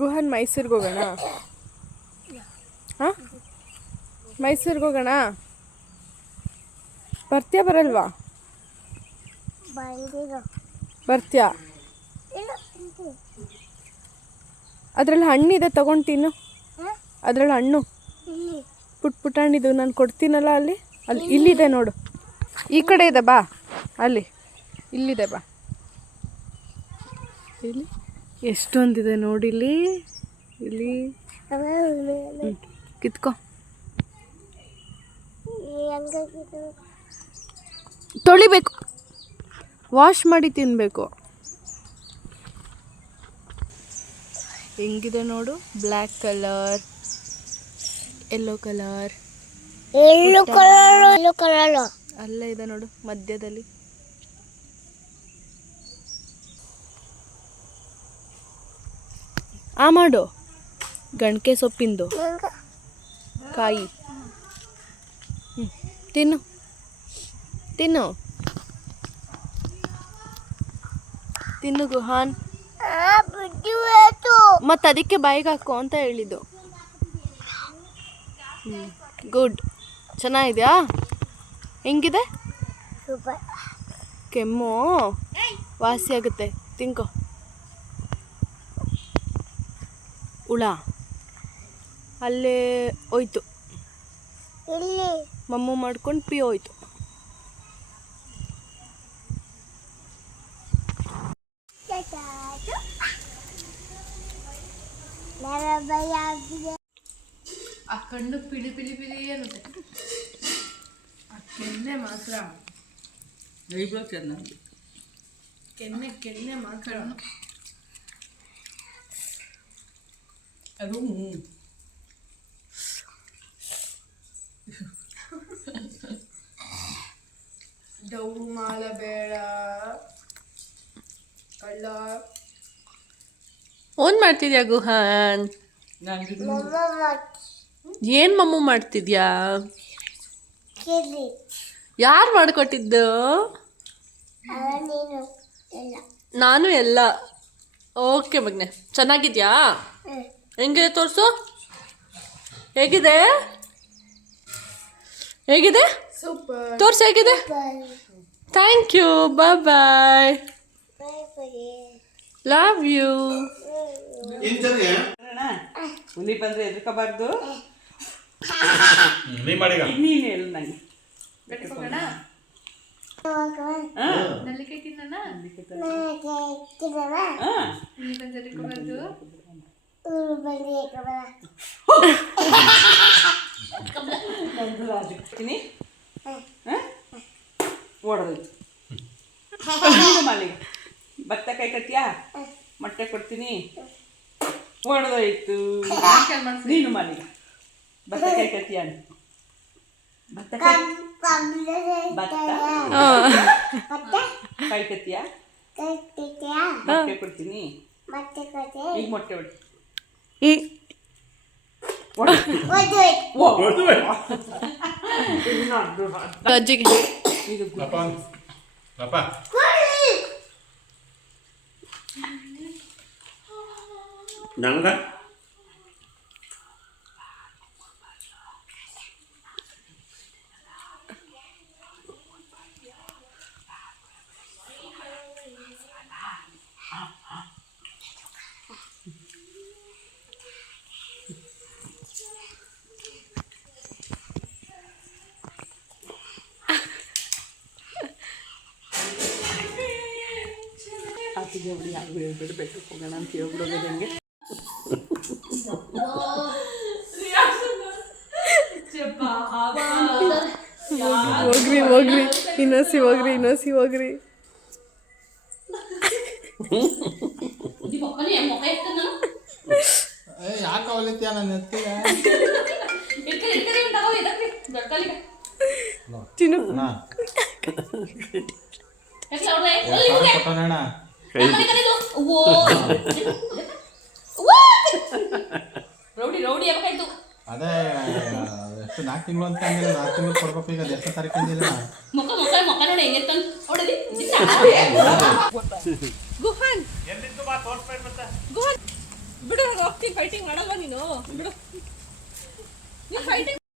ಗುಹನ್ ಮೈಸೂರಿಗೆ ಹೋಗೋಣ. ಹಾಂ, ಮೈಸೂರಿಗೆ ಹೋಗೋಣ. ಬರ್ತೀಯಾ ಬರಲ್ವಾ? ಬರ್ತೀಯಾ? ಅದ್ರಲ್ಲಿ ಹಣ್ಣಿದೆ, ತಗೊಂಡು ತಿನ್ನು. ಅದ್ರಲ್ಲಿ ಹಣ್ಣು ಪುಟ್ ಹಣ್ಣಿದು ನಾನು ಕೊಡ್ತೀನಲ್ಲ. ಅಲ್ಲಿ ಇಲ್ಲಿದೆ ನೋಡು. ಈ ಕಡೆ ಇದೆ, ಬಾ. ಅಲ್ಲಿ ಇಲ್ಲಿದೆ, ಬಾ. ಇಲ್ಲಿ ಎಷ್ಟೊಂದಿದೆ ನೋಡಿಲ್ಲಿ. ಇಲ್ಲಿ ಕಿತ್ಕೋ. ತೊಳಿಬೇಕು, ವಾಶ್ ಮಾಡಿ ತಿನ್ನಬೇಕು. ಹೆಂಗಿದೆ ನೋಡು. ಬ್ಲ್ಯಾಕ್ ಕಲರ್, ಯೆಲ್ಲೋ ಕಲರ್, ಅಲ್ಲೇ ಇದೆ ನೋಡು ಮಧ್ಯದಲ್ಲಿ. ಮಾಡು ಗಣಕೆ ಸೊಪ್ಪಿಂದು ಕಾಯಿ. ತಿನ್ನು ತಿನ್ನು ತಿನ್ನು ಗುಹಾನ್. ಮತ್ತು ಅದಕ್ಕೆ ಬಾಯಿಗೆ ಹಾಕೋ ಅಂತ ಹೇಳಿದ್ದು. ಗುಡ್. ಚೆನ್ನಾಗಿದೆಯಾ? ಹೆಂಗಿದೆ? ಕೆಮ್ಮು ವಾಸಿ ಆಗುತ್ತೆ, ತಿನ್ಕೋ. ಹುಳ ಅಲ್ಲೇ ಹೋಯ್ತು, ಮಮ್ಮು ಮಾಡ್ಕೊಂಡು ಪಿ ಹೋಯ್ತು. ಆ ಕಣ್ಣು ಪಿಳಿ ಪಿಳಿ ಪಿಳಿ ಅನ್ನುತ್ತೆ. ಆ ಕೆನ್ನೆ ಮಾತ್ರ ಕೆನ್ನೆ ಮಾತ್ರ ಅದು ಡವ್ ಮಾಲ ಬೇಡ ಕಳ್ಳ. ಓನ್ ಮಾಡ್ತಿದ್ಯಾ ಗುಹಾನ್? ಏನ್ ಮಮ್ಮು ಮಾಡ್ತಿದ್ಯಾ? ಯಾರು ಮಾಡಿಕೊಟ್ಟಿದ್ದು? ನಾನು ಎಲ್ಲ. ಓಕೆ ಮಗ್ನೆ, ಚೆನ್ನಾಗಿದ್ಯಾ? ಹೆಂಗಿದೆ ತೋರಿಸು. ಹೇಗಿದೆ ಹೇಗಿದೆ ಸೂಪರ್. ತೋರಿಸು ಹೇಗಿದೆ. Thank you. Bye bye. Love you. ಹುಲಿ ಬಂದ್ರೆ ಎದ್ರಕೋಬಾರ್ದು. ನೀನು ಹೇಳು ನನಗೆ. ನಲ್ಲಿಕಾಯಿ ತಿನ್ನೋಣ. ಓಡೋದು ಮಾಲಿಗೆ. ಭತ್ತ ಕೈ ಕಟ್ಟಿಯಾ? ಮೊಟ್ಟೆ ಕೊಡ್ತೀನಿ. ಓಡೋಯ್ತು. ನೀನು ಮಾಲಿಗೆ ಭತ್ತ ಕೈ ಕಟ್ಟಿಯಾ? ಭತ್ತ ಕೈ ಕಟ್ಟಿಯಾ? ಮೊಟ್ಟೆ ಕೊಡ್ತೀನಿ. ಈಗ ಮೊಟ್ಟೆ ಹೊಡಿ. ಅಜ್ಜಿಗೆ ನಂಗ ಆತಿಗೆ ಬಿಡಿ, ಯಾರು ಹೇಳ್ಬಿಡ್ಬೇಕು ಹೋಗೋಣ ಅಂತ ಹೇಳ್ಬಿಡೋದು ನನಗೆ. ಹೋಗ್ರಿ ಹೋಗ್ರಿ, ಇನ್ನೊಸಿ ಹೋಗ್ರಿ, ಇನ್ನೊಸಿ ಹೋಗ್ರಿ. ಯಾಕೆ ಅವಲತ್ತೀಯ ನನ್ನ ಚಿನ್ನು ರೌಡಿ ಯಾಕಾಯ್ತು ಅದೇ ಎಷ್ಟು 4 ತಿಂಗಳು ಅಂತ ಅಂದಿಲ್ಲ 4 ತಿಂಗಳು ಕೊಡ್ಬೇಕು ಈಗ ಅದು ಎಷ್ಟು ತಾರೀಕು ಅಂದಿಲ್ಲ ಮುಖ ನೋಡಿ ಹೆಂಗೆ ಹೊಡೆದಿ ಗುಹಾನ್ ಗುಹಾನ್ ಬಿಡು ಹೋಗ್ತೀನಿ ಫೈಟಿಂಗ್ ಮಾಡಲ್ವಾ ನೀನು ಬಿಡು ನೀನು ಫೈಟಿಂಗ್